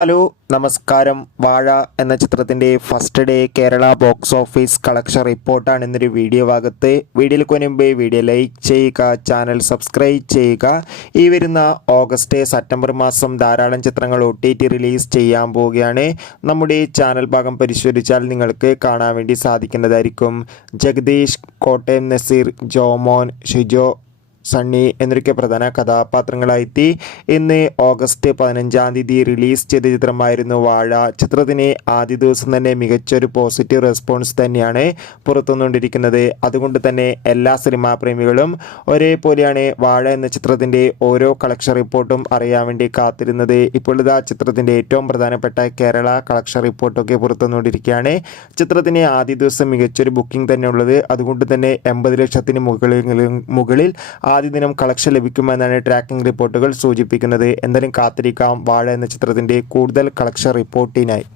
Hello നമസ്കാരം. വാഴ എന്ന ചിത്രത്തിൻ്റെ first day Kerala box office collection റിപ്പോർട്ടാണ് ഇന്നൊരു വീഡിയോ ഭാഗത്ത്. വീഡിയോയിൽ മുൻപ് വീഡിയോ ലൈക്ക് ചെയ്യുക, ചാനൽ സബ്സ്ക്രൈബ് ചെയ്യുക. ഈ വരുന്ന ഓഗസ്റ്റ് സെപ്റ്റംബർ മാസം ധാരാളം ചിത്രങ്ങൾ OTT റിലീസ് ചെയ്യാൻ പോവുകയാണ്. നമ്മുടെ ചാനൽ ഭാഗം പരിശോധിച്ചാൽ നിങ്ങൾക്ക് കാണാൻ വേണ്ടി സാധിക്കുന്നതായിരിക്കും. ജഗദീഷ്, കോട്ടയം നസീർ, ജോമോൻ, ഷിജോ, സണ്ണി എന്നൊക്കെ പ്രധാന കഥാപാത്രങ്ങളായെത്തി. ഇന്ന് ഓഗസ്റ്റ് 15-ാം തീയതി റിലീസ് ചെയ്ത ചിത്രമായിരുന്നു വാഴ. ചിത്രത്തിന് ആദ്യ ദിവസം തന്നെ മികച്ചൊരു പോസിറ്റീവ് റെസ്പോൺസ് തന്നെയാണ് പുറത്തുവന്നുകൊണ്ടിരിക്കുന്നത്. അതുകൊണ്ട് തന്നെ എല്ലാ സിനിമാ പ്രേമികളും ഒരേപോലെയാണ് വാഴ എന്ന ചിത്രത്തിൻ്റെ ഓരോ കളക്ഷൻ റിപ്പോർട്ടും അറിയാൻ വേണ്ടി കാത്തിരുന്നത്. ഇപ്പോൾ ഇതാ ചിത്രത്തിൻ്റെ ഏറ്റവും പ്രധാനപ്പെട്ട കേരള കളക്ഷൻ റിപ്പോർട്ടൊക്കെ പുറത്തുവന്നുകൊണ്ടിരിക്കുകയാണ്. ചിത്രത്തിന് ആദ്യ ദിവസം മികച്ചൊരു ബുക്കിംഗ് തന്നെ ഉള്ളത്. അതുകൊണ്ട് തന്നെ 80 ലക്ഷത്തിന് മുകളിൽ ആദ്യ ദിനം കളക്ഷൻ ലഭിക്കുമെന്നാണ് ട്രാക്കിംഗ് റിപ്പോർട്ടുകൾ സൂചിപ്പിക്കുന്നത്. എന്തായാലും കാത്തിരിക്കാം വാഴ എന്ന ചിത്രത്തിൻ്റെ കൂടുതൽ കളക്ഷൻ റിപ്പോർട്ടിനായി.